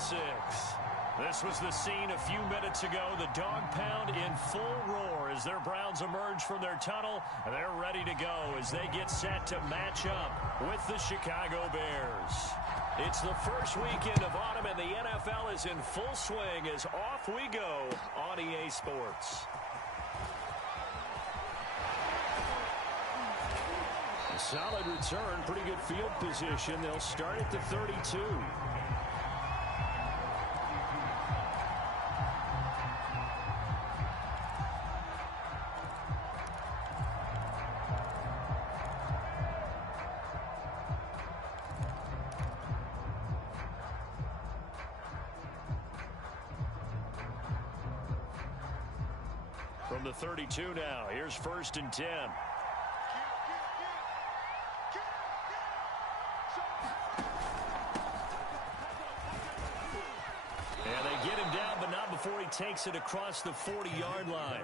26. This was the scene a few minutes ago. The dog pound in full roar as their Browns emerge from their tunnel. And they're ready to go as they get set to match up with the Chicago Bears. It's the first weekend of autumn, and the NFL is in full swing as off we go on EA Sports. A solid return, pretty good field position. They'll start at the 32. From the 32 now, here's 1st and 10. And they get him down, but not before he takes it across the 40-yard line.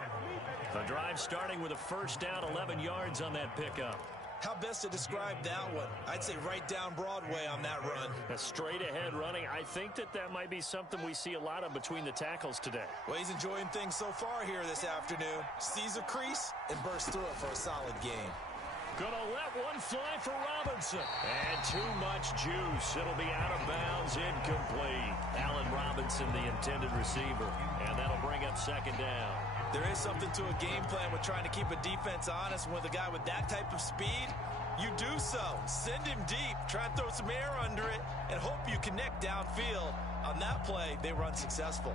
The drive starting with a first down, 11 yards on that pickup. How best to describe that one? I'd say right down Broadway on that run. A straight-ahead running. I think that might be something we see a lot of between the tackles today. Well, he's enjoying things so far here this afternoon. Sees a crease and bursts through it for a solid game. Gonna let one fly for Robinson. And too much juice. It'll be out of bounds, incomplete. Allen Robinson, the intended receiver. And that'll bring up 2nd down. There is something to a game plan with trying to keep a defense honest. With a guy with that type of speed, you do so. Send him deep, try and throw some air under it, and hope you connect downfield. On that play, they run successful.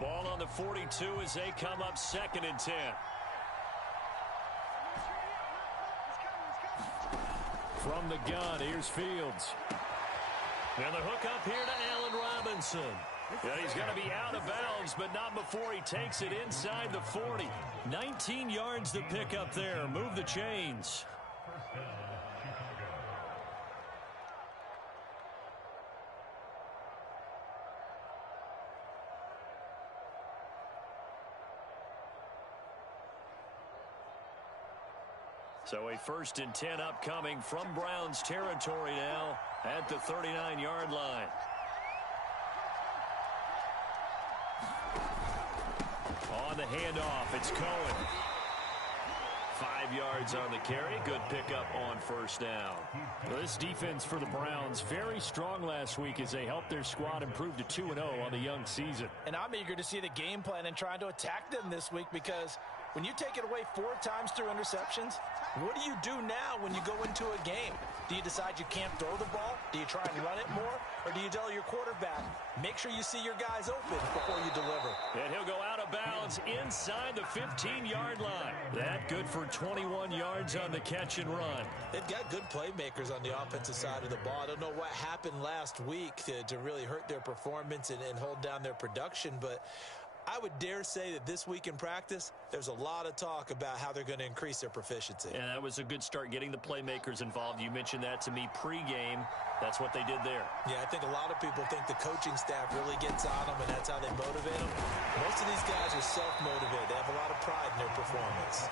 Ball on the 42 as they come up 2nd and 10. From the gun, here's Fields. And the hook up here to Allen Robinson. Yeah, he's going to be out of bounds, but not before he takes it inside the 40. 19 yards to pick up there. Move the chains. So a 1st and 10 upcoming from Browns territory now at the 39-yard line. On the handoff, it's Cohen. 5 yards on the carry. Good pickup on 1st down. Well, this defense for the Browns, very strong last week as they helped their squad improve to 2-0 on the young season. And I'm eager to see the game plan and trying to attack them this week, because when you take it away 4 times through interceptions, what do you do now when you go into a game? Do you decide you can't throw the ball? Do you try and run it more? Or do you tell your quarterback, make sure you see your guys open before you deliver? And he'll go out of bounds inside the 15-yard line. That good for 21 yards on the catch and run. They've got good playmakers on the offensive side of the ball. I don't know what happened last week to really hurt their performance and hold down their production, but I would dare say that this week in practice, there's a lot of talk about how they're going to increase their proficiency. And that was a good start, getting the playmakers involved. You mentioned that to me pregame. That's what they did there. Yeah, I think a lot of people think the coaching staff really gets on them, and that's how they motivate them. Most of these guys are self-motivated. They have a lot of pride in their performance.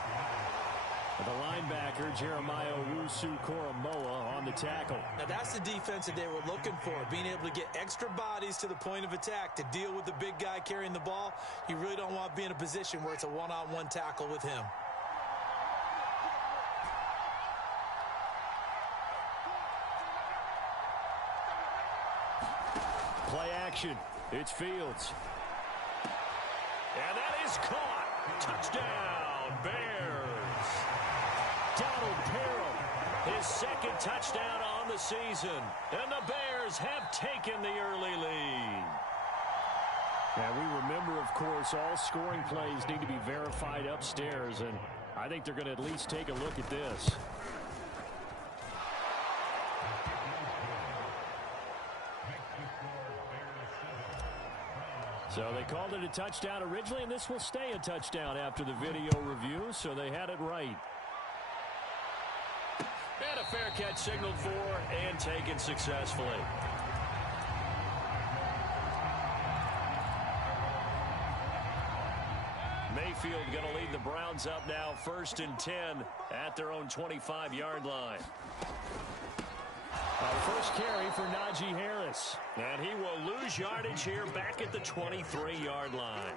The linebacker, Jeremiah Owusu-Koramoah, on the tackle. Now, that's the defense that they were looking for, being able to get extra bodies to the point of attack to deal with the big guy carrying the ball. You really don't want to be in a position where it's a one-on-one tackle with him. Play action. It's Fields. And that is caught. Touchdown, Bears. Donald Parham, his 2nd touchdown on the season. And the Bears have taken the early lead. Now, we remember, of course, all scoring plays need to be verified upstairs, and I think they're going to at least take a look at this. So they called it a touchdown originally, and this will stay a touchdown after the video review, so they had it right. And a fair catch signaled for and taken successfully. Mayfield going to lead the Browns up now, 1st and 10 at their own 25-yard line. first carry for Najee Harris. And he will lose yardage here back at the 23-yard line.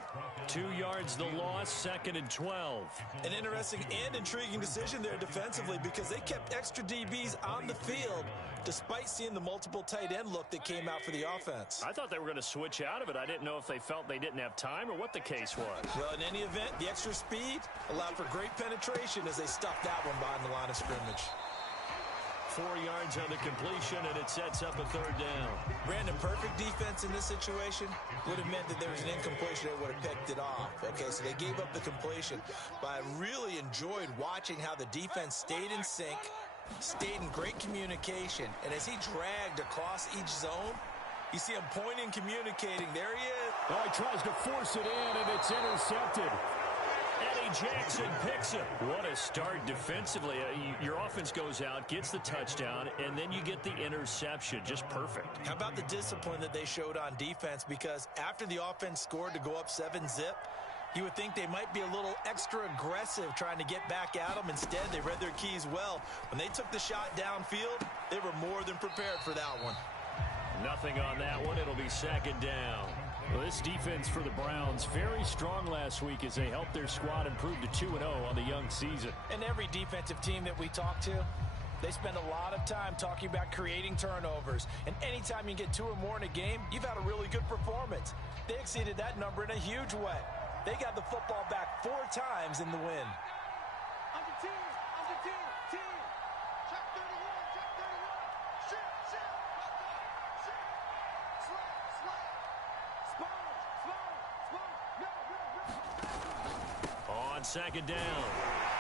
2 yards the loss, 2nd and 12. An interesting and intriguing decision there defensively because they kept extra DBs on the field despite seeing the multiple tight end look that came out for the offense. I thought they were going to switch out of it. I didn't know if they felt they didn't have time or what the case was. Well, in any event, the extra speed allowed for great penetration as they stuffed that one behind the line of scrimmage. 4 yards on the completion, and it sets up a 3rd down. Brandon, perfect defense in this situation would have meant that there was an incompletion. They would have picked it off. Okay, so they gave up the completion. But I really enjoyed watching how the defense stayed in sync, stayed in great communication. And as he dragged across each zone, you see him pointing, communicating. There he is. Oh, he tries to force it in, and it's intercepted. Eddie Jackson picks it. What a start defensively. Your offense goes out, gets the touchdown, and then you get the interception. Just perfect. How about the discipline that they showed on defense? Because after the offense scored to go up 7-zip, you would think they might be a little extra aggressive trying to get back at them. Instead, they read their keys well. When they took the shot downfield, they were more than prepared for that one. Nothing on that one. It'll be 2nd down. Well, this defense for the Browns, very strong last week as they helped their squad improve to 2-0 on the young season. And every defensive team that we talk to, they spend a lot of time talking about creating turnovers. And anytime you get 2 or more in a game, you've had a really good performance. They exceeded that number in a huge way. They got the football back 4 times in the win. On 2nd down,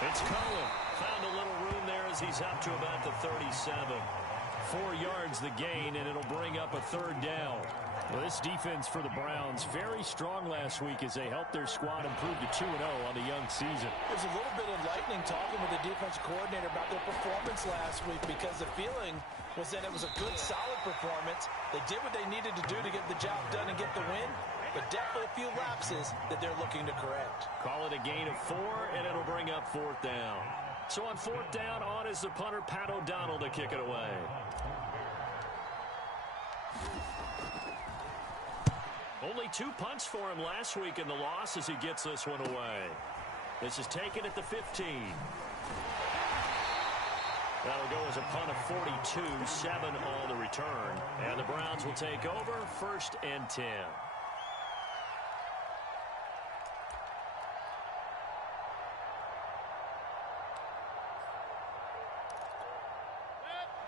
it's Cullen. Found a little room there as he's up to about the 37. 4 yards the gain, and it'll bring up a 3rd down. Well, this defense for the Browns, very strong last week as they helped their squad improve to 2-0 on the young season. There's a little bit enlightening talking with the defensive coordinator about their performance last week because the feeling was that it was a good, solid performance. They did what they needed to do to get the job done and get the win, but definitely a few lapses that they're looking to correct. Call it a gain of 4, and it'll bring up 4th down. So on 4th down, on is the punter, Pat O'Donnell, to kick it away. Only 2 punts for him last week in the loss as he gets this one away. This is taken at the 15. That'll go as a punt of 42, 7 on the return. And the Browns will take over, 1st and 10.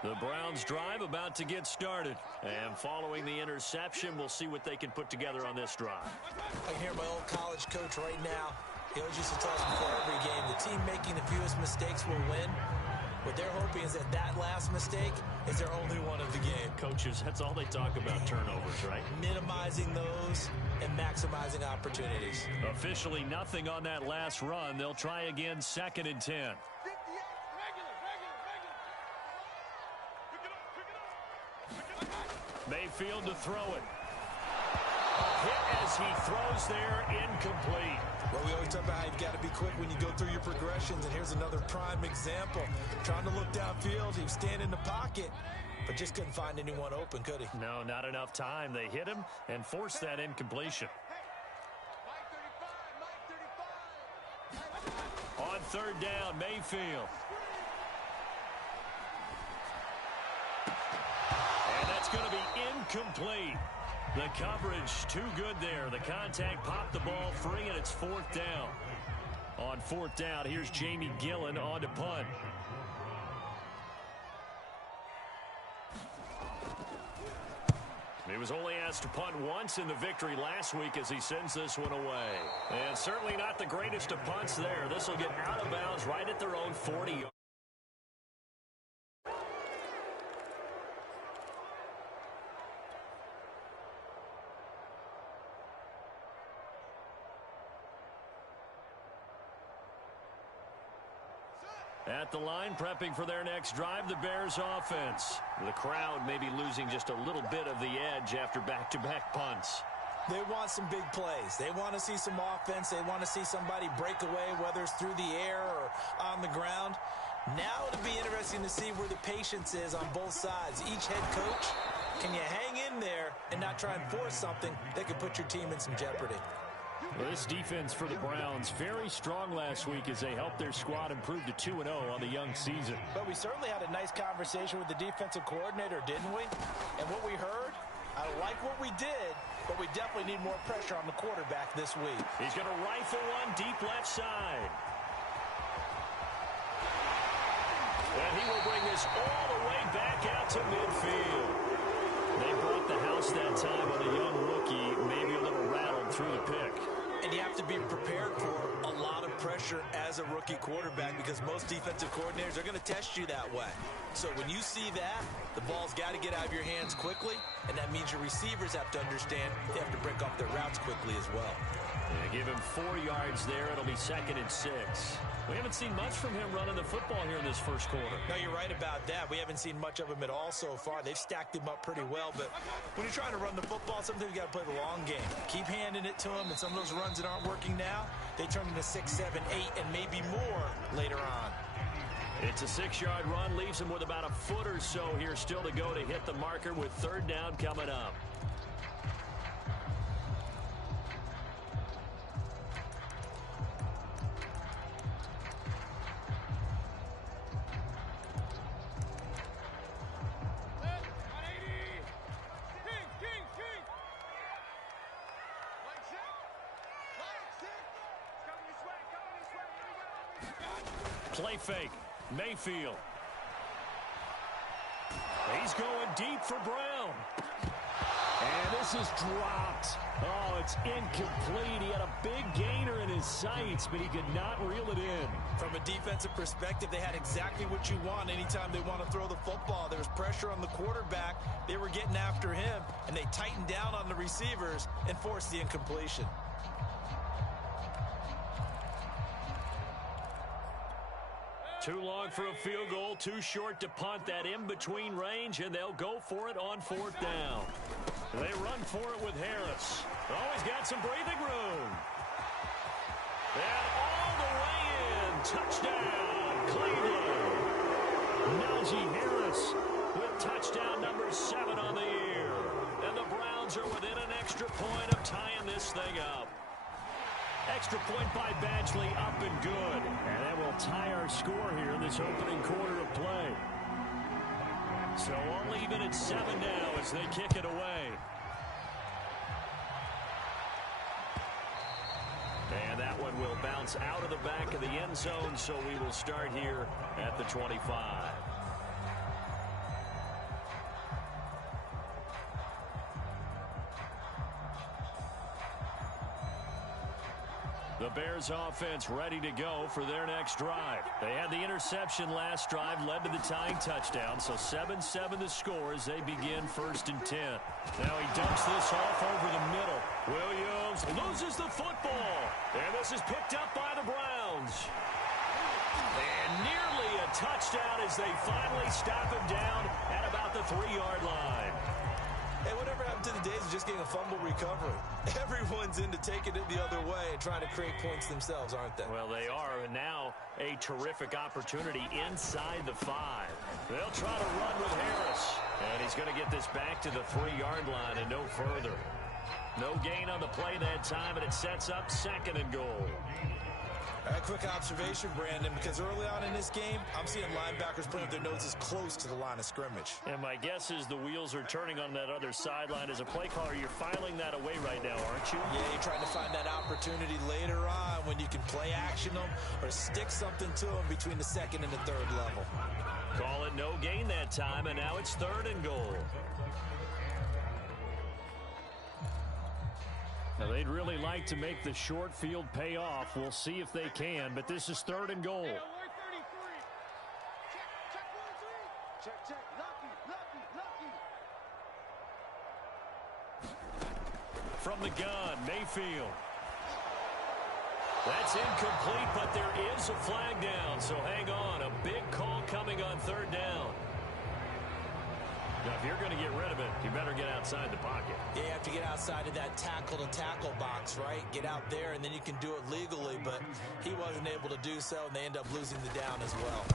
The Browns drive about to get started. And following the interception, we'll see what they can put together on this drive. I can hear my old college coach right now. He always used to tell us before every game, the team making the fewest mistakes will win. What they're hoping is that that last mistake is their only one of the game. Coaches, that's all they talk about, turnovers, right? Minimizing those and maximizing opportunities. Officially nothing on that last run. They'll try again, 2nd and 10. Mayfield to throw it. A hit as he throws there, incomplete. Well, we always talk about how you've got to be quick when you go through your progressions, and here's another prime example. Trying to look downfield, he was standing in the pocket, but just couldn't find anyone open, could he? No, not enough time. They hit him and forced that incompletion. On 3rd down, Mayfield. And that's going to be incomplete. The coverage too good there. The contact popped the ball free, and it's 4th down. On 4th down, here's Jamie Gillen on to punt. He was only asked to punt once in the victory last week as he sends this one away. And certainly not the greatest of punts there. This will get out of bounds right at their own 40. At the line, prepping for their next drive, the Bears offense. The crowd may be losing just a little bit of the edge after back-to-back punts. They want some big plays. They want to see some offense. They want to see somebody break away, whether it's through the air or on the ground. Now it'll be interesting to see where the patience is on both sides. Each head coach, can you hang in there and not try and force something that could put your team in some jeopardy? Well, this defense for the Browns, very strong last week as they helped their squad improve to 2-0 on the young season. But we certainly had a nice conversation with the defensive coordinator, didn't we? And what we heard, I like what we did, but we definitely need more pressure on the quarterback this week. He's going to rifle one deep left side. And he will bring this all the way back out to midfield. They brought the house that time on a young rookie, maybe a little rattled through the pick. And you have to be prepared for a lot of pressure as a rookie quarterback because most defensive coordinators are going to test you that way. So when you see that, the ball's got to get out of your hands quickly, and that means your receivers have to understand they have to break off their routes quickly as well. Yeah, give him 4 yards there. It'll be 2nd and 6. We haven't seen much from him running the football here in this first quarter. No, you're right about that. We haven't seen much of him at all so far. They've stacked him up pretty well, but when you're trying to run the football, sometimes you got to play the long game. Keep handing it to him, and some of those runs that aren't working now, they turn into 6, 7, 8, and maybe more later on. It's a 6-yard run, leaves him with about a foot or so here still to go to hit the marker with 3rd down coming up. Play fake. Mayfield. He's going deep for Brown. And this is dropped. Oh, it's incomplete. He had a big gainer in his sights, but he could not reel it in. From a defensive perspective, they had exactly what you want anytime they want to throw the football. There was pressure on the quarterback. They were getting after him, and they tightened down on the receivers and forced the incompletion. Too long for a field goal, too short to punt. That in-between range, and they'll go for it on 4th down. They run for it with Harris. Oh, he's got some breathing room. And all the way in. Touchdown, Cleveland. Najee Harris with touchdown number 7 on the year. And the Browns are within an extra point of tying this thing up. Extra point by Badgley, up and good. And that will tie our score here in this opening quarter of play. So all even at 7 now as they kick it away. And that one will bounce out of the back of the end zone, so we will start here at the 25. The Bears offense ready to go for their next drive. They had the interception last drive, led to the tying touchdown, so 7-7 the score as they begin 1st and 10. Now he dumps this off over the middle. Williams loses the football, and this is picked up by the Browns. And nearly a touchdown as they finally stop him down at about the 3-yard line. Hey, whatever happened to the days of just getting a fumble recovery? Everyone's into taking it the other way and trying to create points themselves, aren't they? Well, they are, and now a terrific opportunity inside the 5. They'll try to run with Harris, and he's going to get this back to the 3-yard line and no further. No gain on the play that time, and it sets up 2nd and goal. A quick observation, Brandon, because early on in this game, I'm seeing linebackers putting their noses close to the line of scrimmage. And my guess is the wheels are turning on that other sideline. As a play caller, you're filing that away right now, aren't you? Yeah, you're trying to find that opportunity later on when you can play action them or stick something to them between the 2nd and the 3rd level. Call it no gain that time, and now it's 3rd and goal. Now, they'd really like to make the short field pay off. We'll see if they can, but this is 3rd and goal. From the gun, Mayfield. That's incomplete, but there is a flag down, so hang on. A big call coming on 3rd down. Now, if you're going to get rid of it, you better get outside the pocket. Yeah, you have to get outside of that tackle-to-tackle box, right? Get out there, and then you can do it legally, but he wasn't able to do so, and they end up losing the down as well.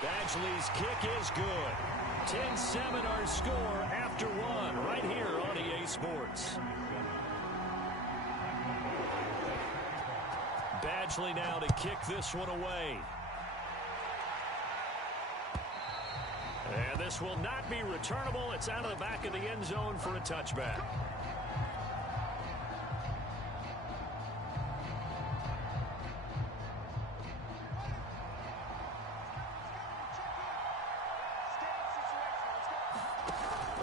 Badgley's kick is good. 10-7 our score after one right here on EA Sports. Badgley now to kick this one away. And this will not be returnable. It's out of the back of the end zone for a touchback.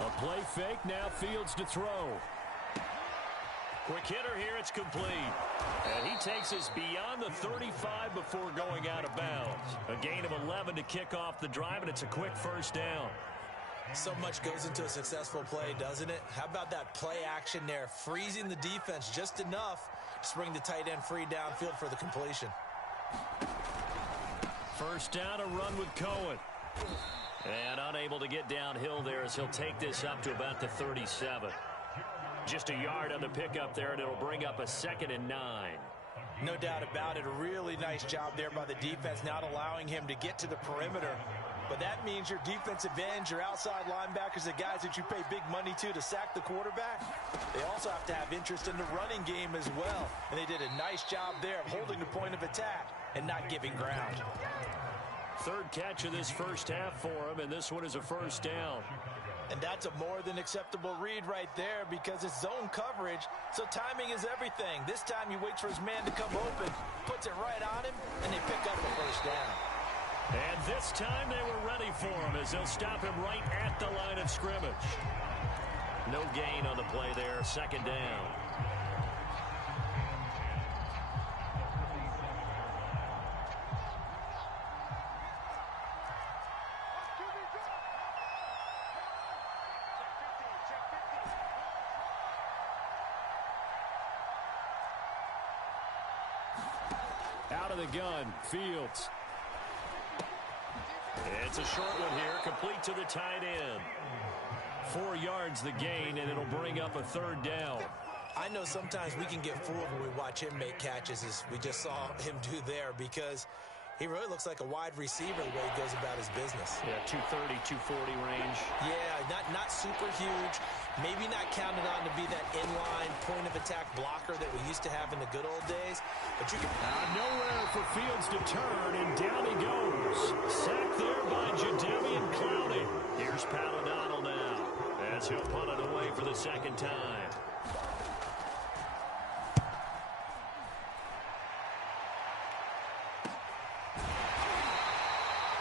A play fake, now Fields to throw. Quick hitter here, it's complete. And he takes us beyond the 35 before going out of bounds. A gain of 11 to kick off the drive, and it's a quick first down. So much goes into a successful play, doesn't it? How about that play action there, freezing the defense just enough to bring the tight end free downfield for the completion. First down, a run with Cohen. And unable to get downhill there as he'll take this up to about the 37. Just a yard on the pickup there, and it'll bring up a 2nd and 9. No doubt about it. A really nice job there by the defense, not allowing him to get to the perimeter. But that means your defensive ends, your outside linebackers, the guys that you pay big money to sack the quarterback, they also have to have interest in the running game as well. And they did a nice job there of holding the point of attack and not giving ground. Third catch of this first half for him, and this one is a first down. And that's a more than acceptable read right there because it's zone coverage, so timing is everything. This time he waits for his man to come open, puts it right on him, and they pick up a first down. And this time they were ready for him as they'll stop him right at the line of scrimmage. No gain on the play there, 2nd down. Out of the gun, Fields. It's a short one here, complete to the tight end. 4 yards the gain, and it'll bring up a 3rd down. I know sometimes we can get fooled when we watch him make catches, as we just saw him do there, because he really looks like a wide receiver the way he goes about his business. Yeah, 230, 240 range. Yeah, not super huge. Maybe not counted on to be that inline point-of-attack blocker that we used to have in the good old days. But you can... nowhere for Fields to turn, and down he goes. Sacked there by Jadeveon Clowney. Here's Pat O'Donnell now, as he'll punt it away for the 2nd time.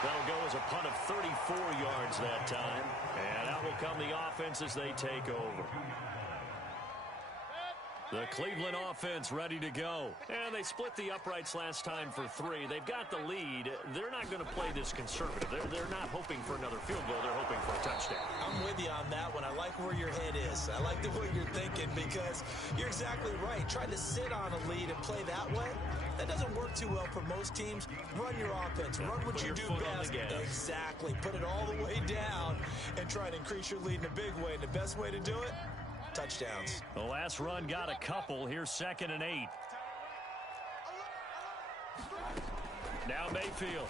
That'll go as a punt of 34 yards that time. And out will come the offense as they take over. The Cleveland offense ready to go. And they split the uprights last time for 3. They've got the lead. They're not going to play this conservative. They're not hoping for another field goal. They're hoping for a touchdown. I'm with you on that one. I like where your head is. I like the way you're thinking because you're exactly right. Trying to sit on a lead and play that way, that doesn't work too well for most teams. Run your offense. Run what you do best. Exactly. Put it all the way down and try to increase your lead in a big way. And the best way to do it, touchdowns. The last run got a couple. Here's 2nd and 8. Now Mayfield.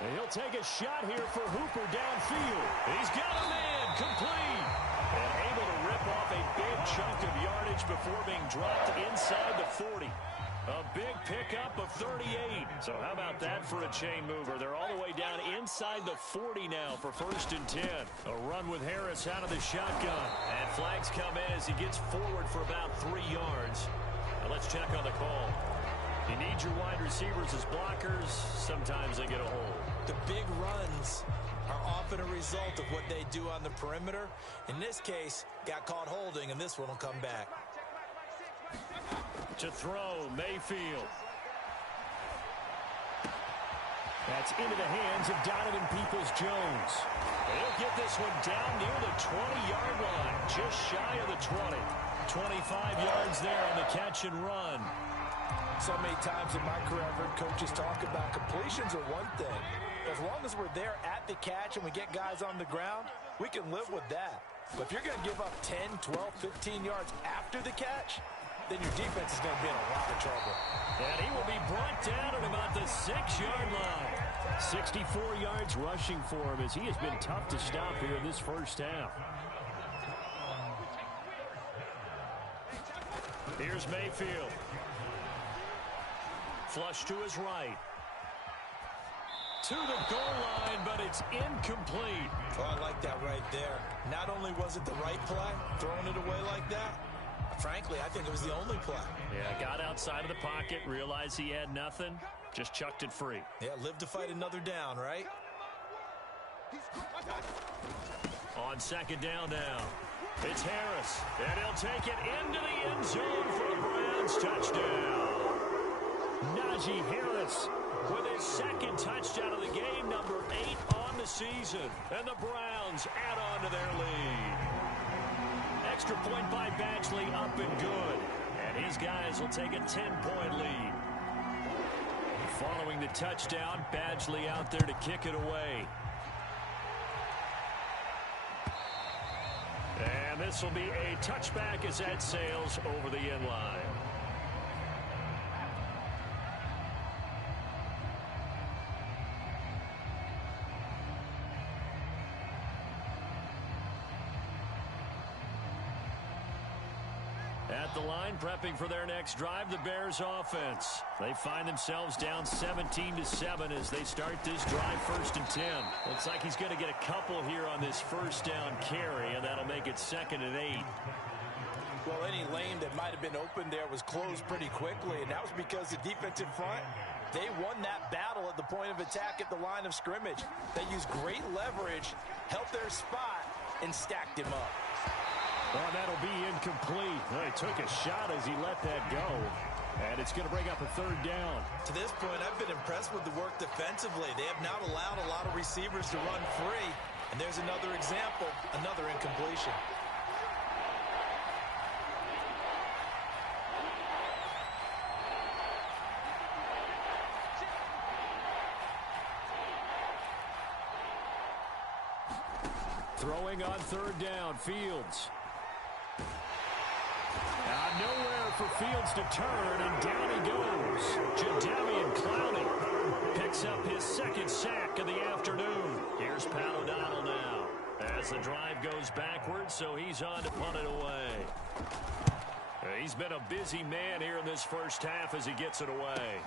And he'll take a shot here for Hooper downfield. He's got a man complete. And able to rip off a big chunk of yardage before being dropped inside the 40. A big pickup of 38. So how about that for a chain mover? They're all the way down inside the 40 now for 1st and 10. A run with Harris out of the shotgun. And flags come in as he gets forward for about 3 yards. Now let's check on the call. You need your wide receivers as blockers. Sometimes they get a hold. The big runs are often a result of what they do on the perimeter. In this case, got caught holding, and this one will come back. To throw, Mayfield. That's into the hands of Donovan Peoples-Jones. He'll get this one down near the 20-yard line, just shy of the 20. 25 yards there on the catch and run. So many times in my career, I've heard coaches talk about completions are one thing. As long as we're there at the catch and we get guys on the ground, we can live with that. But if you're going to give up 10, 12, 15 yards after the catch, then your defense is going to be in a lot of trouble. And he will be brought down at about the 6-yard line. 64 yards rushing for him as he has been tough to stop here in this first half. Here's Mayfield. Flush to his right. To the goal line, but it's incomplete. Oh, I like that right there. Not only was it the right play, throwing it away like that, frankly, I think it was the only play. Yeah, got outside of the pocket, realized he had nothing, just chucked it free. Yeah, live to fight another down, right? On second down now, it's Harris, and he'll take it into the end zone for a Browns touchdown. Najee Harris with his second touchdown of the game, number 8 on the season, and the Browns add on to their lead. Extra point by Badgley, up and good, and his guys will take a 10-point lead. Following the touchdown, Badgley out there to kick it away. And this will be a touchback as that sails over the end line. At the line, prepping for their next drive, the Bears offense. They find themselves down 17-7 as they start this drive, 1st and 10. Looks like he's going to get a couple here on this first down carry, and that'll make it 2nd and 8. Well, any lane that might have been open there was closed pretty quickly, and that was because the defensive front, they won that battle at the point of attack at the line of scrimmage. They used great leverage, held their spot, and stacked him up. Well, that'll be incomplete. Well, he took a shot as he let that go. And it's going to bring up a 3rd down. To this point, I've been impressed with the work defensively. They have not allowed a lot of receivers to run free. And there's another example, another incompletion. Throwing on 3rd down, Fields. Nowhere for Fields to turn, and down he goes. Jadeveon Clowney picks up his 2nd sack of the afternoon. Here's Pat O'Donnell now as the drive goes backwards, so he's on to punt it away. He's been a busy man here in this first half as he gets it away.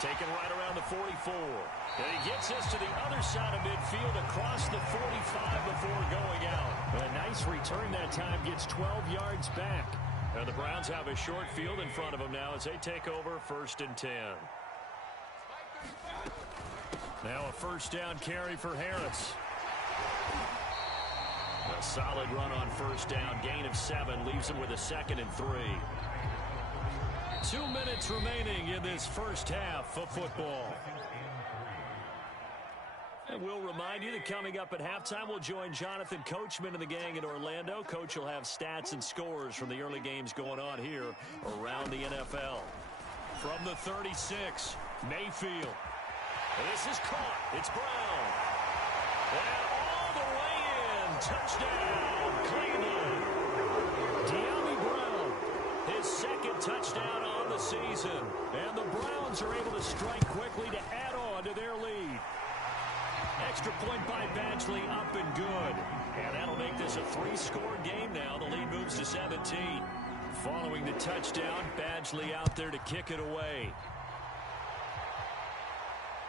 Taken right around the 44. And he gets us to the other side of midfield across the 45 before going out. A nice return that time, gets 12 yards back. And the Browns have a short field in front of them now as they take over 1st and 10. Now a 1st down carry for Harris. A solid run on 1st down, gain of 7, leaves him with a 2nd and 3. 2 minutes remaining in this first half of football. And we'll remind you that coming up at halftime, we'll join Jonathan Coachman and the gang in Orlando. Coach will have stats and scores from the early games going on here around the NFL. From the 36, Mayfield. This is caught. It's Brown. And all the way in. Touchdown, Cleveland. De'Ami Brown, his 2nd touchdown on the season. And the Browns are able to strike quickly to add on to their lead. Extra point by Badgley, up and good. And that'll make this a 3-score game now. The lead moves to 17. Following the touchdown, Badgley out there to kick it away.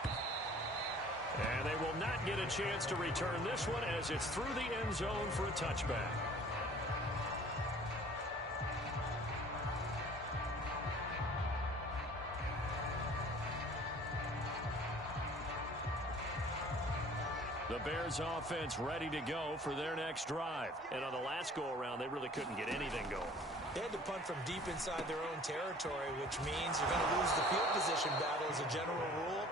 And they will not get a chance to return this one as it's through the end zone for a touchback. The Bears offense ready to go for their next drive. And on the last go-around, they really couldn't get anything going. They had to punt from deep inside their own territory, which means you're going to lose the field position battle as a general rule.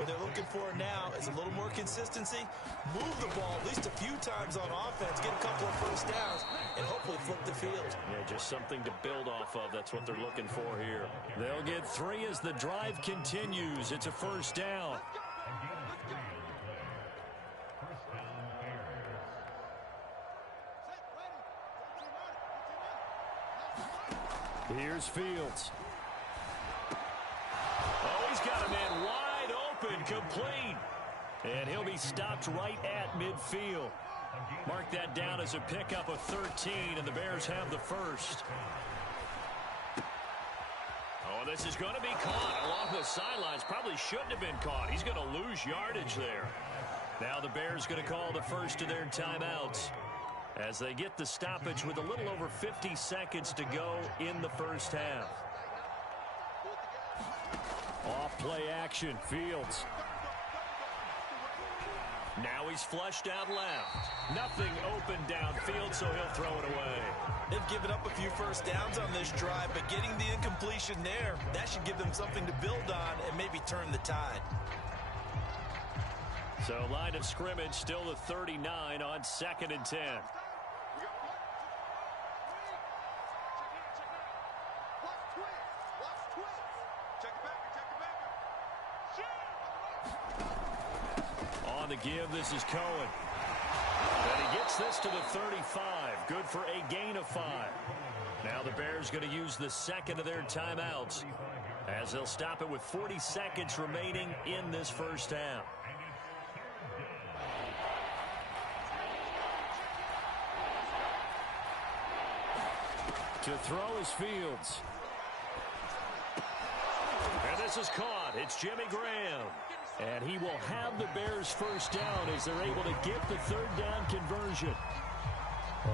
What they're looking for now is a little more consistency, move the ball at least a few times on offense, get a couple of 1st downs, and hopefully flip the field. Yeah, just something to build off of. That's what they're looking for here. They'll get 3 as the drive continues. It's a 1st down. Here's Fields. Oh, he's got a man wide open. incomplete. And he'll be stopped right at midfield. Mark that down as a pickup of 13, and the Bears have the first. Oh, this is going to be caught along the sidelines. Probably shouldn't have been caught. He's going to lose yardage there. Now the Bears going to call the first of their timeouts as they get the stoppage with a little over 50 seconds to go in the first half. Off play action, Fields. Now he's flushed out left. Nothing open downfield, so he'll throw it away. They've given up a few first downs on this drive, but getting the incompletion there, that should give them something to build on and maybe turn the tide. So line of scrimmage still the 39 on 2nd and 10. On the give, this is Cohen. And he gets this to the 35. Good for a gain of 5. Now the Bears going to use the second of their timeouts as they'll stop it with 40 seconds remaining in this first half. To throw is Fields. And this is caught. It's Jimmy Graham. And he will have the Bears first down as they're able to get the third down conversion.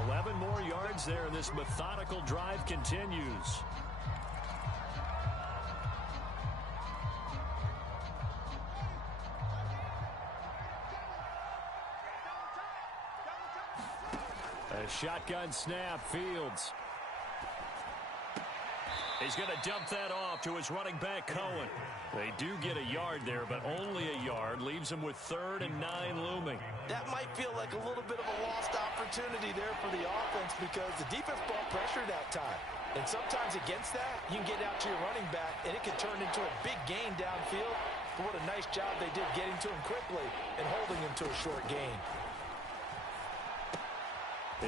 11 more yards there, and this methodical drive continues. A shotgun snap, Fields. He's going to dump that off to his running back, Cohen. They do get a yard there, but only a yard. Leaves him with 3rd and 9 looming. That might feel like a little bit of a lost opportunity there for the offense because the defense brought pressure that time. And sometimes against that, you can get out to your running back, and it can turn into a big gain downfield. But what a nice job they did getting to him quickly and holding him to a short gain.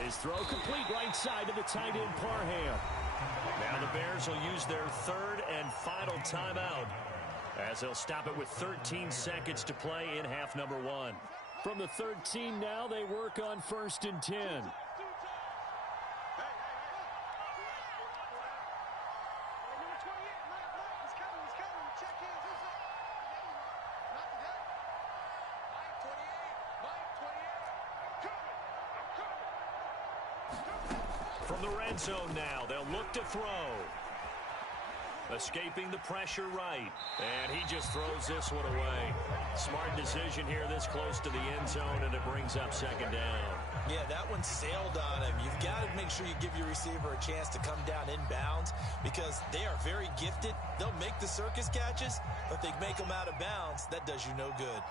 His throw complete right side to the tight end, Parham. Now the Bears will use their 3rd and final timeout as they'll stop it with 13 seconds to play in half number 1. From the 13 now, they work on 1st and 10. From the red zone now, they'll look to throw. Escaping the pressure right. And he just throws this one away. Smart decision here this close to the end zone, and it brings up 2nd down. Yeah, that one sailed on him. You've got to make sure you give your receiver a chance to come down inbounds because they are very gifted. They'll make the circus catches, but they make them out of bounds. That does you no good.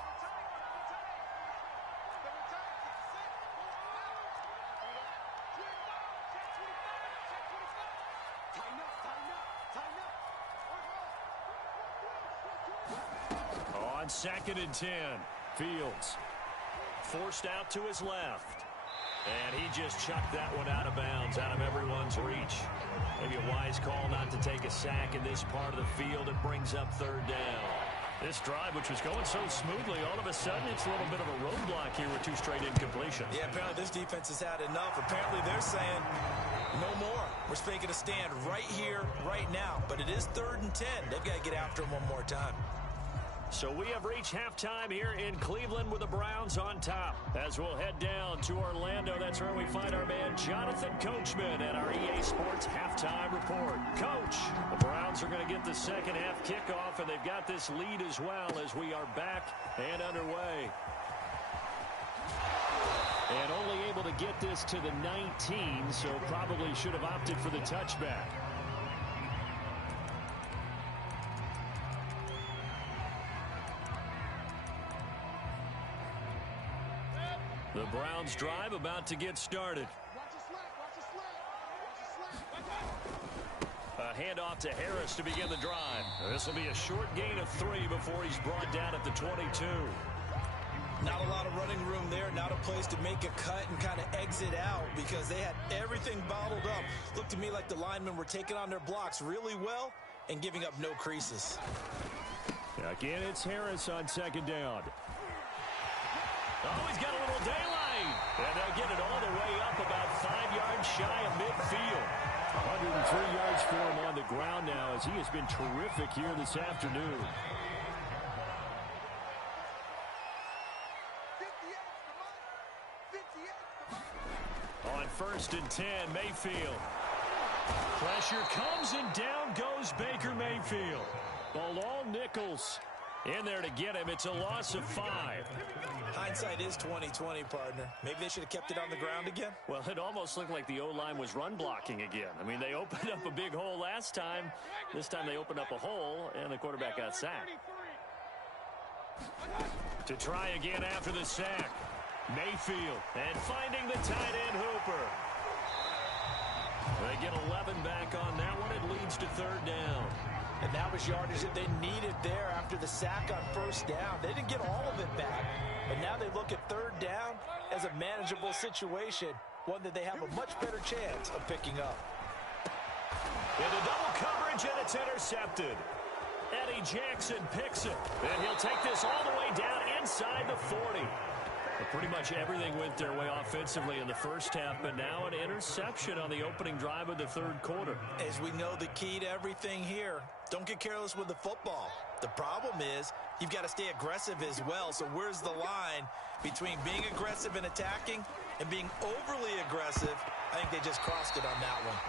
On 2nd and 10, Fields forced out to his left. And he just chucked that one out of bounds, out of everyone's reach. Maybe a wise call not to take a sack in this part of the field. It brings up 3rd down. This drive, which was going so smoothly, all of a sudden it's a little bit of a roadblock here with 2 straight incompletions. Yeah, apparently this defense has had enough. Apparently they're saying, no more. We're making a stand right here, right now. But it is 3rd and 10. They've got to get after him one more time. So we have reached halftime here in Cleveland with the Browns on top. As we'll head down to Orlando, that's where we find our man Jonathan Coachman at our EA Sports Halftime Report. Coach, the Browns are going to get the second half kickoff, and they've got this lead as well as we are back and underway. And only able to get this to the 19, so probably should have opted for the touchback. The Browns drive about to get started. A handoff to Harris to begin the drive. This will be a short gain of 3 before he's brought down at the 22. Not a lot of running room there. Not a place to make a cut and kind of exit out because they had everything bottled up. Looked to me like the linemen were taking on their blocks really well and giving up no creases. Again, it's Harris on second down. Oh, he's got a little daylight. And they'll get it all the way up about 5 yards shy of midfield. 103 yards for him on the ground now as he has been terrific here this afternoon. On 1st and 10, Mayfield. Pressure comes and down goes Baker Mayfield. Bilal Nichols in there to get him. It's a loss of 5. Hindsight is 20/20, partner. Maybe they should have kept it on the ground again. Well, it almost looked like the O-line was run blocking again. I mean, they opened up a big hole last time. This time they opened up a hole, and the quarterback got sacked. To try again after the sack. Mayfield, and finding the tight end Hooper. They get 11 back on that one. It leads to 3rd down. And that was yardage that they needed there after the sack on 1st down. They didn't get all of it back, but now they look at 3rd down as a manageable situation, one that they have a much better chance of picking up. Into double coverage, and it's intercepted. Eddie Jackson picks it, and he'll take this all the way down inside the 40. But pretty much everything went their way offensively in the first half, but now an interception on the opening drive of the 3rd quarter. As we know, the key to everything here, don't get careless with the football. The problem is you've got to stay aggressive as well. So where's the line between being aggressive and attacking and being overly aggressive? I think they just crossed it on that one.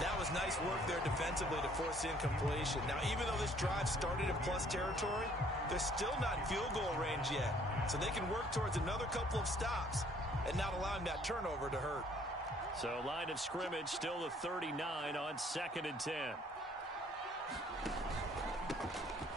That was nice work there defensively to force incompletion. Now, even though this drive started in plus territory, they're still not in field goal range yet. So they can work towards another couple of stops and not allowing that turnover to hurt. So line of scrimmage still the 39 on 2nd and 10.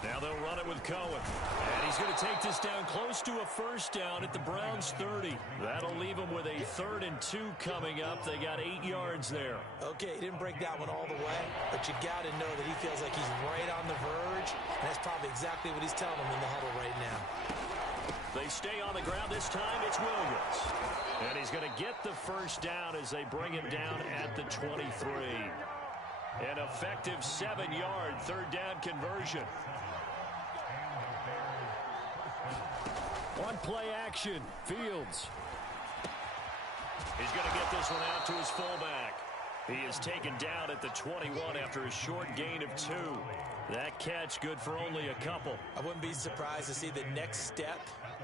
Now they'll run it with Cohen. And he's going to take this down close to a 1st down at the Browns' 30. That'll leave them with a 3rd and 2 coming up. They got 8 yards there. Okay, he didn't break that one all the way, but you got to know that he feels like he's right on the verge, and that's probably exactly what he's telling them in the huddle right now. They stay on the ground. This time it's Williams. And he's going to get the 1st down as they bring him down at the 23. An effective 7-yard 3rd down conversion. On play action, Fields. He's going to get this one out to his fullback. He is taken down at the 21 after a short gain of 2. That catch good for only a couple. I wouldn't be surprised to see the next step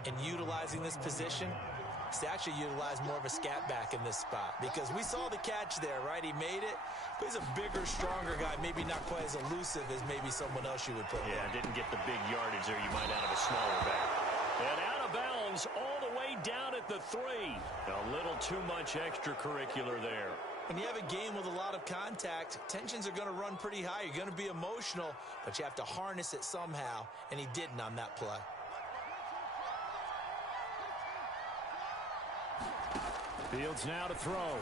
in utilizing this position is to actually utilize more of a scat back in this spot, because we saw the catch there, right? He made it, but he's a bigger, stronger guy, maybe not quite as elusive as maybe someone else you would put there. Didn't get the big yardage there you might out of a smaller back. And out of bounds all the way down at the 3. A little too much extracurricular there. When you have a game with a lot of contact, tensions are going to run pretty high. You're going to be emotional, but you have to harness it somehow, and he didn't on that play. Fields now to throw.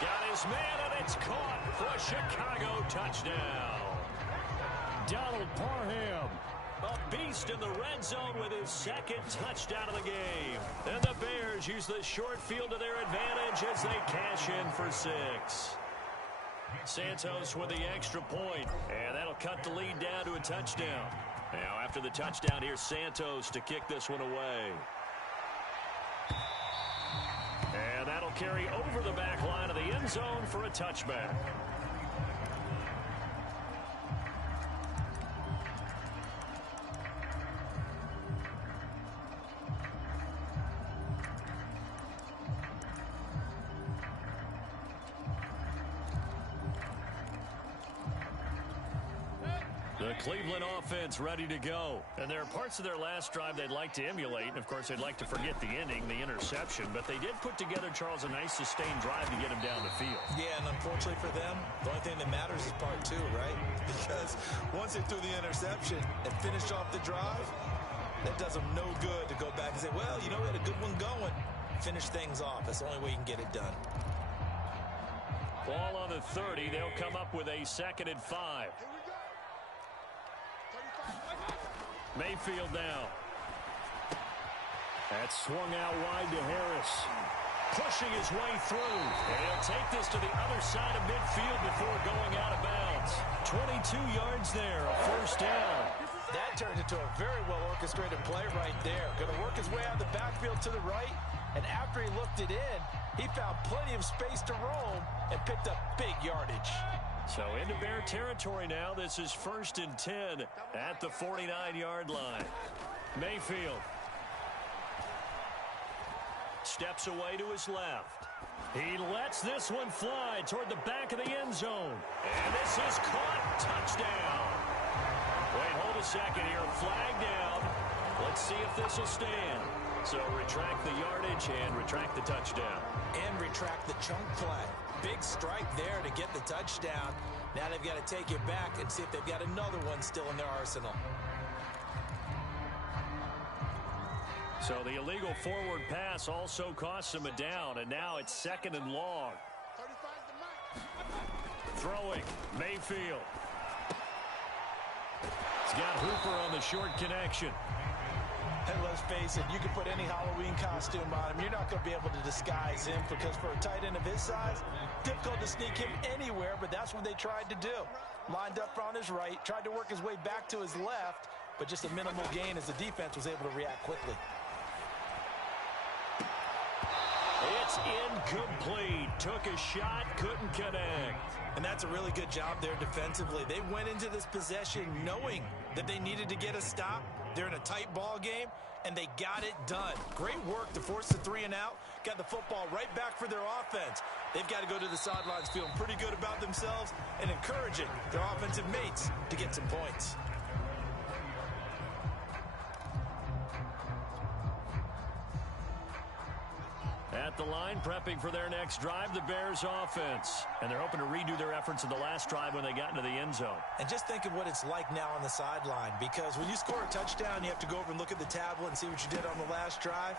Got his man, and it's caught for a Chicago touchdown. Donald Parham, a beast in the red zone with his 2nd touchdown of the game. And the Bears use the short field to their advantage as they cash in for 6. Santos with the extra point, and that'll cut the lead down to a touchdown. Now after the touchdown, here's Santos to kick this one away. And that'll carry over the back line of the end zone for a touchback. The Cleveland offense ready to go. And there are parts of their last drive they'd like to emulate. And, of course, they'd like to forget the ending, the interception. But they did put together, Charles, a nice sustained drive to get him down the field. Yeah, and unfortunately for them, the only thing that matters is part 2, right? Because once they threw the interception and finished off the drive, that does them no good to go back and say, well, you know, we had a good one going. Finish things off. That's the only way you can get it done. Ball on the 30. They'll come up with a 2nd and 5. Mayfield now. That's swung out wide to Harris. Pushing his way through. And he'll take this to the other side of midfield before going out of bounds. 22 yards there, a 1st down. That turned into a very well-orchestrated play right there. Going to work his way out of the backfield to the right, and after he looked it in, he found plenty of space to roam and picked up big yardage. So into Bear territory now. This is 1st and 10 at the 49-yard line. Mayfield steps away to his left. He lets this one fly toward the back of the end zone. And this is caught. Touchdown. Wait, hold a second here. Flag down. Let's see if this will stand. So retract the yardage and retract the touchdown. And retract the chunk play. Big strike there to get the touchdown. Now they've got to take it back and see if they've got another one still in their arsenal. So the illegal forward pass also costs him a down, and now it's 2nd and long. Throwing, Mayfield. He's got Hooper on the short connection. And let's face it, you can put any Halloween costume on him. You're not going to be able to disguise him because for a tight end of his size, difficult to sneak him anywhere, but that's what they tried to do. Lined up on his right, tried to work his way back to his left, but just a minimal gain as the defense was able to react quickly. It's incomplete. Took a shot, couldn't connect. And that's a really good job there defensively. They went into this possession knowing that they needed to get a stop. They're in a tight ball game, and they got it done. Great work to force the 3 and out. Got the football right back for their offense. They've got to go to the sidelines feeling pretty good about themselves and encouraging their offensive mates to get some points. At the line, prepping for their next drive, the Bears offense. And they're hoping to redo their efforts in the last drive when they got into the end zone. And just think of what it's like now on the sideline, because when you score a touchdown, you have to go over and look at the tablet and see what you did on the last drive.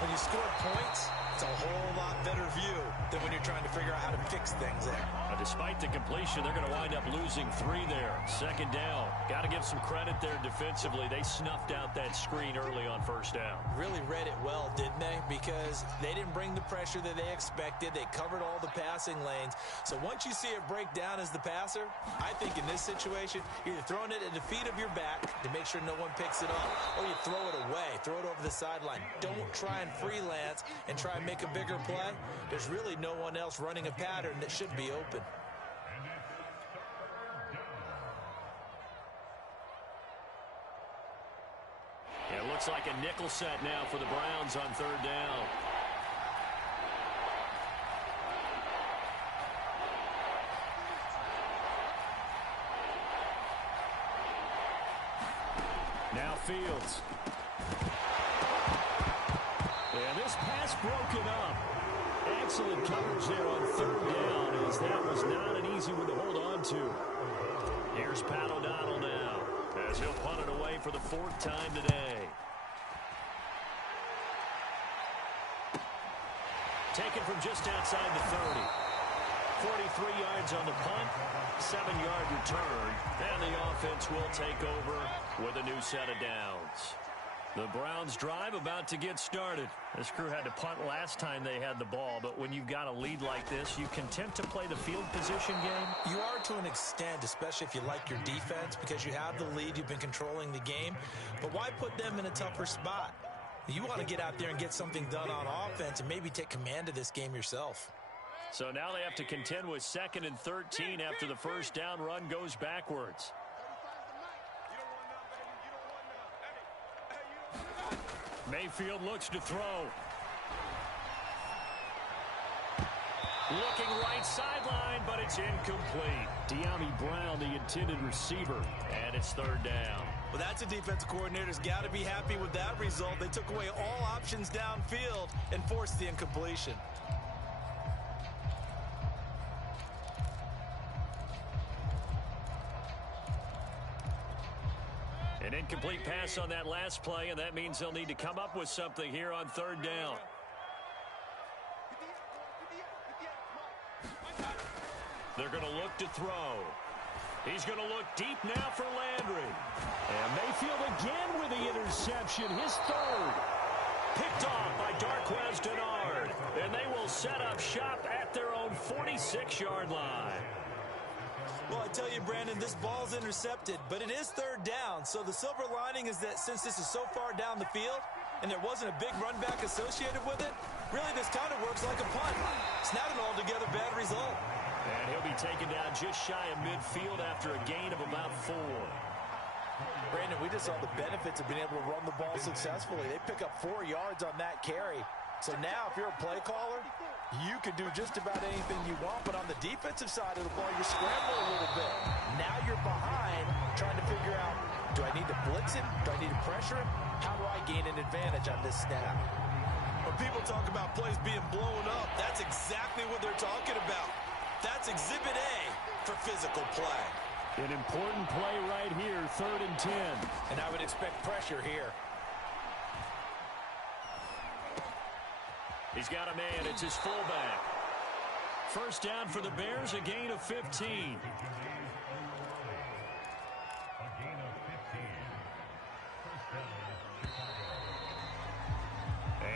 When you score points, it's a whole lot better view than when you're trying to figure out how to fix things there. Despite the completion, they're going to wind up losing 3 there. 2nd down. Got to give some credit there defensively. They snuffed out that screen early on 1st down. Really read it well, didn't they? Because they didn't bring the pressure that they expected. They covered all the passing lanes. So once you see it break down as the passer, I think in this situation, you're either throwing it at the feet of your back to make sure no one picks it up, or you throw it away, throw it over the sideline. Don't try and freelance and try and make a bigger play. There's really no one else running a pattern that should be open. It looks like a nickel set now for the Browns on 3rd down. Now Fields. And this pass broken up. Excellent coverage there on 3rd down, as that was not an easy one to hold on to. Here's Pat O'Donnell now, as he'll punt it away for the 4th time today. Taken from just outside the 30. 43 yards on the punt, 7-yard return, and the offense will take over with a new set of downs. The Browns drive about to get started. This crew had to punt last time they had the ball, but when you've got a lead like this, you content to play the field position game? You are to an extent, especially if you like your defense, because you have the lead, you've been controlling the game. But why put them in a tougher spot? You want to get out there and get something done on offense and maybe take command of this game yourself. So now they have to contend with 2nd and 13 after the 1st down run goes backwards. Mayfield looks to throw. Looking right sideline, but it's incomplete. De'Ami Brown, the intended receiver, and it's 3rd down. Well, that's a defensive coordinator's got to be happy with that result. They took away all options downfield and forced the incompletion. An incomplete pass on that last play, and that means they'll need to come up with something here on 3rd down. They're going to look to throw. He's going to look deep now for Landry. And Mayfield again with the interception, his 3rd. Picked off by Darquez Denard. And they will set up shop at their own 46-yard line. Well, I tell you, Brandon, this ball's intercepted, but it is third down. So the silver lining is that since this is so far down the field and there wasn't a big run back associated with it, really this kind of works like a punt. It's not an altogether bad result. And he'll be taken down just shy of midfield after a gain of about 4. Brandon, we just saw the benefits of being able to run the ball successfully. They pick up 4 yards on that carry. So now, if you're a play caller, you can do just about anything you want. But on the defensive side of the ball, you're scrambling a little bit. Now you're behind, trying to figure out, do I need to blitz him? Do I need to pressure him? How do I gain an advantage on this snap? When people talk about plays being blown up, that's exactly what they're talking about. That's Exhibit A for physical play. An important play right here, 3rd and 10. And I would expect pressure here. He's got a man. It's his fullback. First down for the Bears, a gain of 15.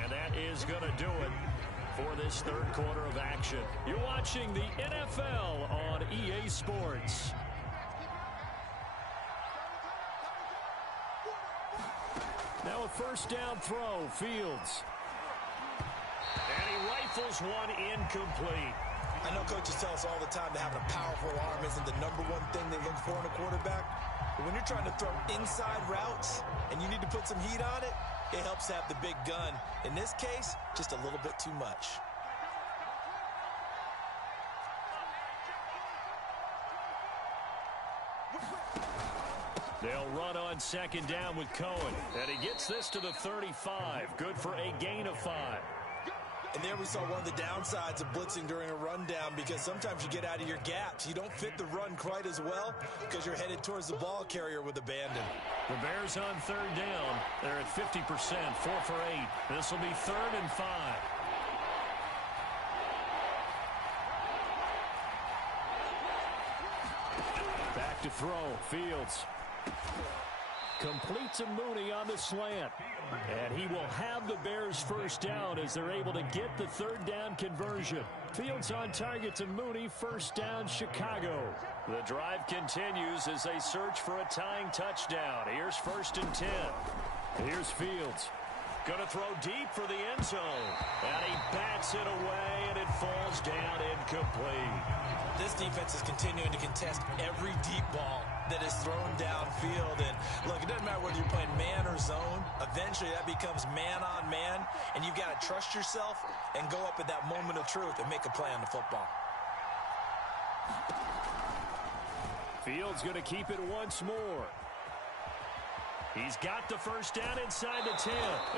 And that is going to do it for this third quarter of action. You're watching the NFL on EA Sports. Now a first down throw, Fields. And he rifles one incomplete. I know coaches tell us all the time that having a powerful arm isn't the #1 thing they look for in a quarterback. But when you're trying to throw inside routes and you need to put some heat on it, it helps have the big gun. In this case, just a little bit too much. They'll run on second down with Cohen. And he gets this to the 35. Good for a gain of 5. And there we saw one of the downsides of blitzing during a rundown, because sometimes you get out of your gaps. You don't fit the run quite as well because you're headed towards the ball carrier with abandon. The Bears on third down. They're at 50%, 4 for 8. This will be 3rd and 5. Back to throw. Fields completes a Mooney on the slant. And he will have the Bears first down as they're able to get the third down conversion. Fields on target to Mooney. First down, Chicago. The drive continues as they search for a tying touchdown. Here's 1st and 10. Here's Fields. Going to throw deep for the end zone. And he bats it away, and it falls down incomplete. This defense is continuing to contest every deep ball that is thrown downfield. And look, it doesn't matter whether you're playing man or zone. Eventually that becomes man on man, and you've got to trust yourself and go up at that moment of truth and make a play on the football. Fields going to keep it once more. He's got the first down inside the 10.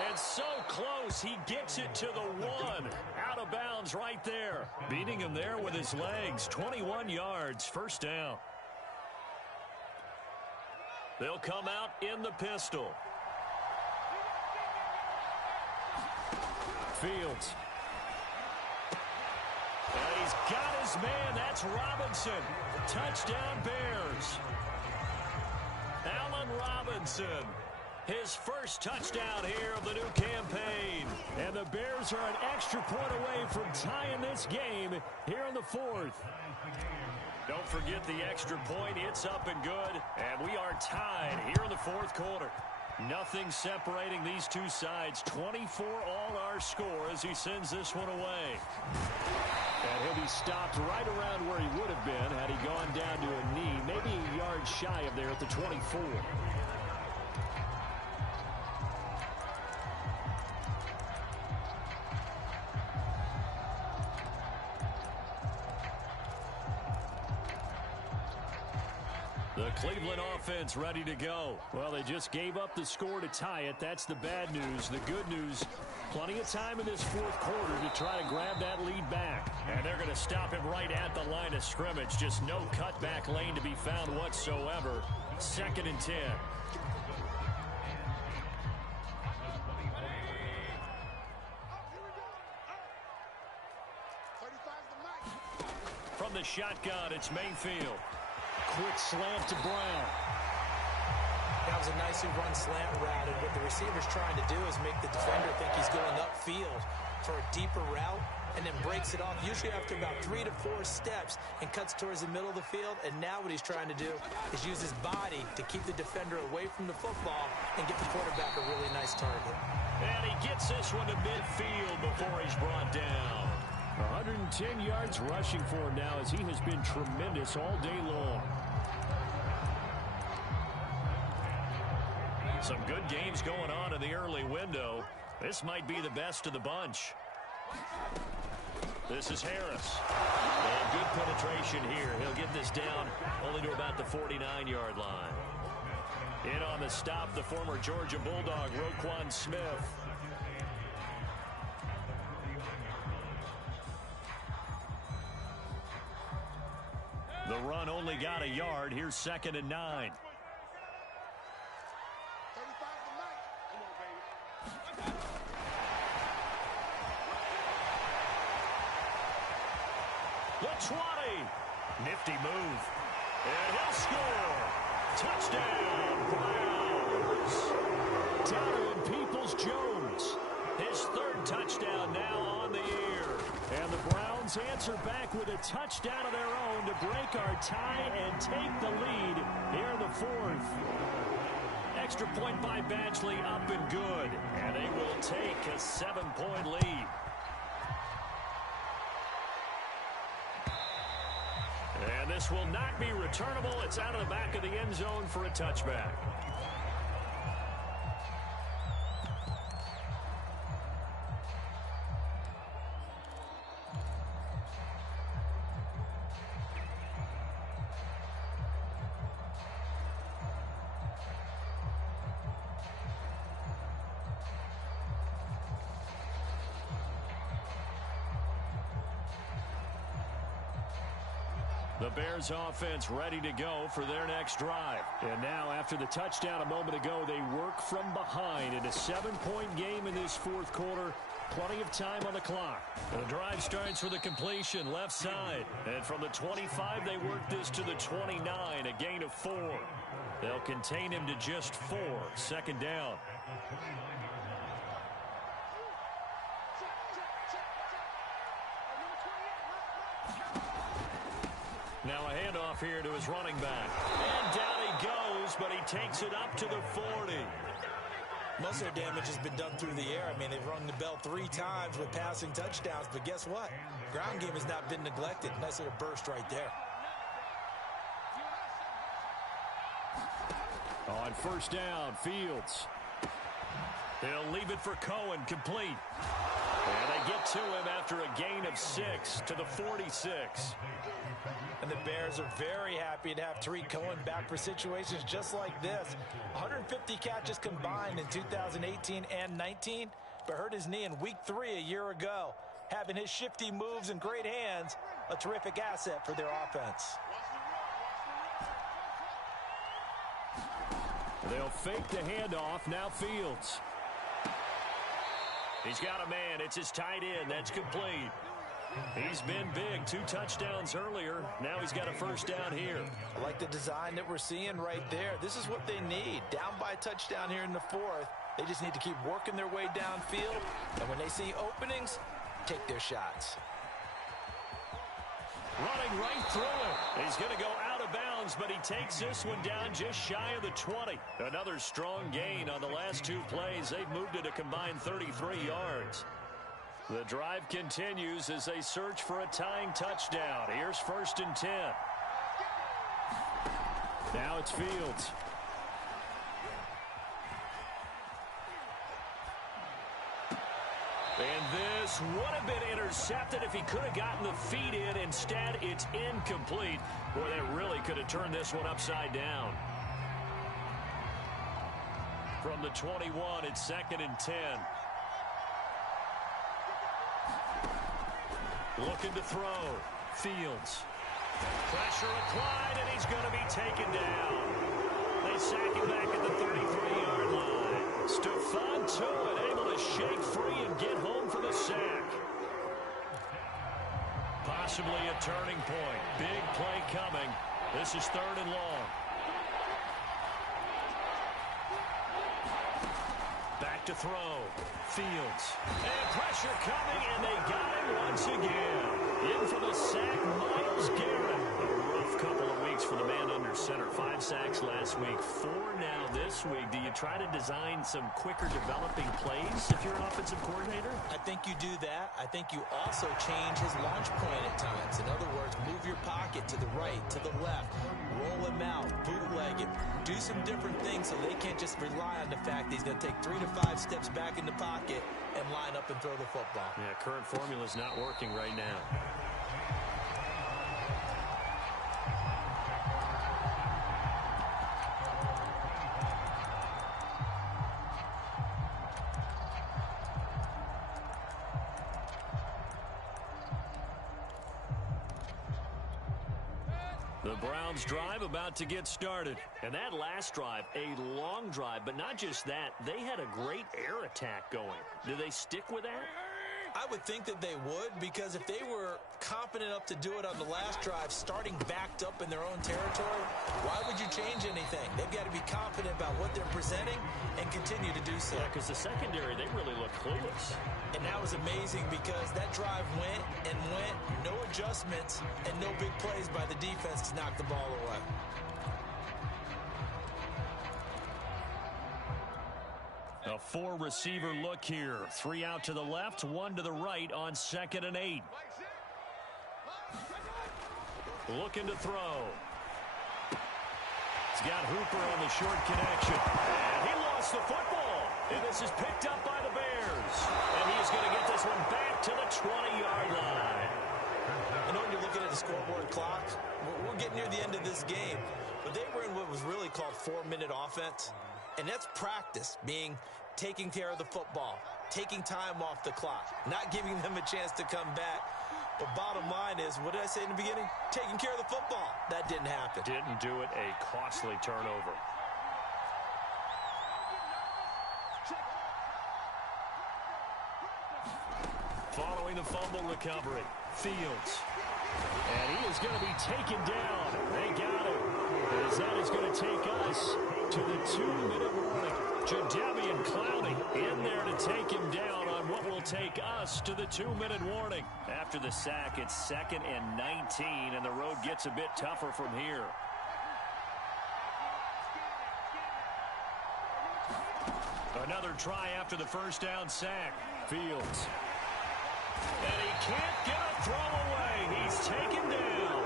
And so close, he gets it to the 1. Out of bounds right there. Beating him there with his legs. 21 yards, first down. They'll come out in the pistol. Fields. And he's got his man. That's Robinson. Touchdown, Bears. Allen Robinson, his first touchdown here of the new campaign. And the Bears are an extra point away from tying this game here in the 4th. Don't forget the extra point. It's up and good. And we are tied here in the 4th quarter. Nothing separating these two sides. 24 all our score as he sends this one away. And he'll be stopped right around where he would have been had he gone down to a knee, maybe a yard shy of there at the 24. The Cleveland offense ready to go. Well, they just gave up the score to tie it. That's the bad news. The good news, plenty of time in this 4th quarter to try to grab that lead back. And they're going to stop him right at the line of scrimmage. Just no cutback lane to be found whatsoever. 2nd and 10. From the shotgun, it's Mayfield. Quick slant to Brown. That was a nicely run slant route, and what the receiver's trying to do is make the defender think he's going upfield for a deeper route, and then breaks it off, usually after about 3 to 4 steps, and cuts towards the middle of the field. And now what he's trying to do is use his body to keep the defender away from the football and get the quarterback a really nice target. And he gets this one to midfield before he's brought down. 110 yards rushing for him now, as he has been tremendous all day long. Some good games going on in the early window. This might be the best of the bunch. This is Harris. And good penetration here. He'll get this down only to about the 49-yard line. In on the stop, the former Georgia Bulldog, Roquan Smith. The run only got a yard. Here's 2nd and 9. The 20. Nifty move. And he'll score. Touchdown, Browns. Donovan Peoples-Jones. His 3rd touchdown now on the year. And the Browns answer back with a touchdown of their own to break our tie and take the lead here in the 4th. Extra point by Badgley, up and good. And they will take a 7-point lead. And this will not be returnable. It's out of the back of the end zone for a touchback. The Bears offense ready to go for their next drive. And now after the touchdown a moment ago, they work from behind in a 7-point game in this 4th quarter. Plenty of time on the clock. And the drive starts with a completion left side. And from the 25, they work this to the 29, a gain of 4. They'll contain him to just 4. 2nd down. Now a handoff here to his running back. And down he goes, but he takes it up to the 40. Most of their damage has been done through the air. I mean, they've rung the bell 3 times with passing touchdowns, but guess what? Ground game has not been neglected. Nice little burst right there. On 1st down, Fields. They'll leave it for Cohen, complete. And they get to him after a gain of 6 to the 46. And the Bears are very happy to have Tariq Cohen back for situations just like this. 150 catches combined in 2018 and 19, but hurt his knee in week 3 a year ago. Having his shifty moves and great hands, a terrific asset for their offense. They'll fake the handoff. Now Fields. He's got a man. It's his tight end. That's complete. He's been big. 2 touchdowns earlier. Now he's got a 1st down here. I like the design that we're seeing right there. This is what they need. Down by a touchdown here in the 4th. They just need to keep working their way downfield. And when they see openings, take their shots. Running right through it. He's going to go out of bounds, but he takes this one down just shy of the 20. Another strong gain on the last 2 plays. They've moved it a combined 33 yards. The drive continues as they search for a tying touchdown. Here's 1st and 10. Now it's Fields. And this would have been intercepted if he could have gotten the feet in. Instead, it's incomplete. Boy, that really could have turned this one upside down. From the 21, it's 2nd and 10. Looking to throw. Fields. Pressure applied, and he's going to be taken down. They sack him back at the 33-yard line. Stephon Tuitt able to shake free and get home for the sack. Possibly a turning point. Big play coming. This is 3rd and long. Back to throw. Fields. And pressure coming, and they got him once again. In for the sack, Myles Garrett. A rough couple of weeks for the man under center. 5 sacks last week, 4 now this week. Do you try to design some quicker developing plays if you're an offensive coordinator? I think you do that. I think you also change his launch point at times. In other words, move your pocket to the right, to the left, roll him out, bootleg him, do some different things so they can't just rely on the fact that he's going to take 3 to 5 steps back in the pocket and line up and throw the football. Yeah, current formula is not working right now. The Browns drive about to get started. And that last drive, a long drive, but not just that, they had a great air attack going. Do they stick with that? I would think that they would, because if they were confident enough to do it on the last drive, starting backed up in their own territory, why would you change anything? They've got to be confident about what they're presenting and continue to do so. Yeah, because the secondary, they really look clueless. And that was amazing because that drive went and went, no adjustments, and no big plays by the defense to knock the ball away. A 4-receiver look here. 3 out to the left, 1 to the right on 2nd and 8. Looking to throw. He's got Hooper on the short connection. And he lost the football. And this is picked up by the Bears. And he's going to get this one back to the 20-yard line. I know when you're looking at the scoreboard clock, we're getting near the end of this game. But they were in what was really called 4-minute offense. And that's practice, meaning taking care of the football, taking time off the clock, not giving them a chance to come back. But bottom line is, what did I say in the beginning? Taking care of the football. That didn't happen. Didn't do it. A costly turnover. Following the fumble recovery, Fields. And he is going to be taken down. They got him. As that is going to take us to the 2-minute warning. Jadeveon Clowney in there to take him down on what will take us to the 2-minute warning. After the sack, it's 2nd and 19, and the road gets a bit tougher from here. Another try after the first down sack. Fields. And he can't get a throw away. He's taken down.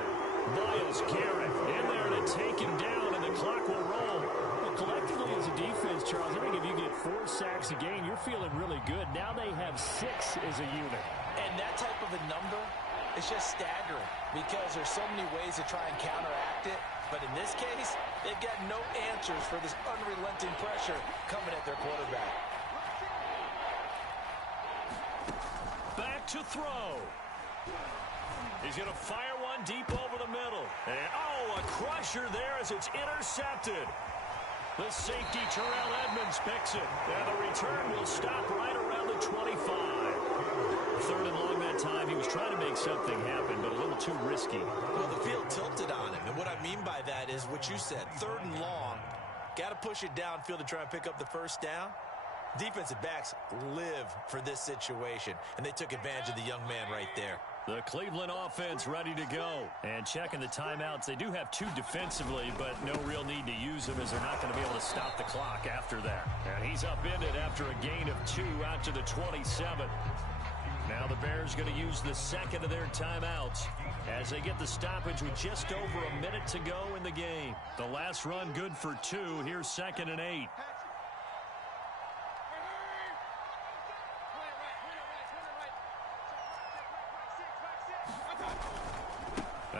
Myles Garrett in there to take him down, and the clock will roll. Well, collectively as a defense, Charles, I think if you get 4 sacks a game, you're feeling really good. Now they have 6 as a unit. And that type of a number is just staggering because there's so many ways to try and counteract it. But in this case, they've got no answers for this unrelenting pressure coming at their quarterback. Back to throw. He's going to fire one deep over the middle. And, oh, a crusher there as it's intercepted. The safety, Terrell Edmonds, picks it. And the return will stop right around the 25. 3rd and long that time. He was trying to make something happen, but a little too risky. Well, the field tilted on him. And what I mean by that is what you said. 3rd and long. Got to push it downfield to try and pick up the first down. Defensive backs live for this situation, and they took advantage of the young man right there. The Cleveland offense ready to go. And checking the timeouts. They do have 2 defensively, but no real need to use them as they're not going to be able to stop the clock after that. And he's upended after a gain of 2 out to the 27. Now the Bears going to use the 2nd of their timeouts as they get the stoppage with just over a minute to go in the game. The last run good for 2. Here's 2nd and 8.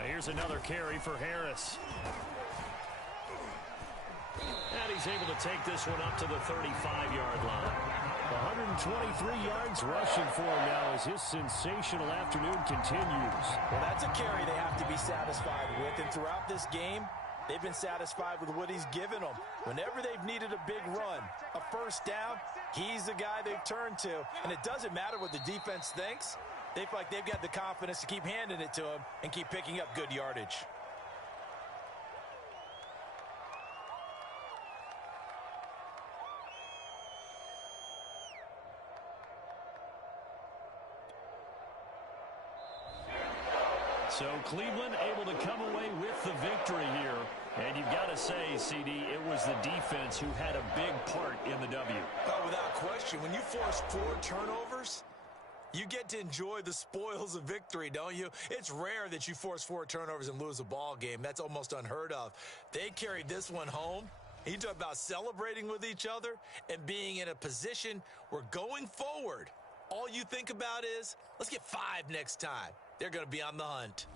Here's another carry for Harris. And he's able to take this one up to the 35-yard line. 123 yards rushing for him now as his sensational afternoon continues. Well, that's a carry they have to be satisfied with. And throughout this game, they've been satisfied with what he's given them. Whenever they've needed a big run, a first down, he's the guy they've turned to. And it doesn't matter what the defense thinks. They feel like they've got the confidence to keep handing it to him and keep picking up good yardage. So Cleveland able to come away with the victory here. And you've got to say, CD, it was the defense who had a big part in the W. Oh, without question. When you force 4 turnovers, you get to enjoy the spoils of victory, don't you? It's rare that you force 4 turnovers and lose a ball game. That's almost unheard of. They carried this one home. You talk about celebrating with each other and being in a position where going forward, all you think about is, let's get 5 next time. They're going to be on the hunt.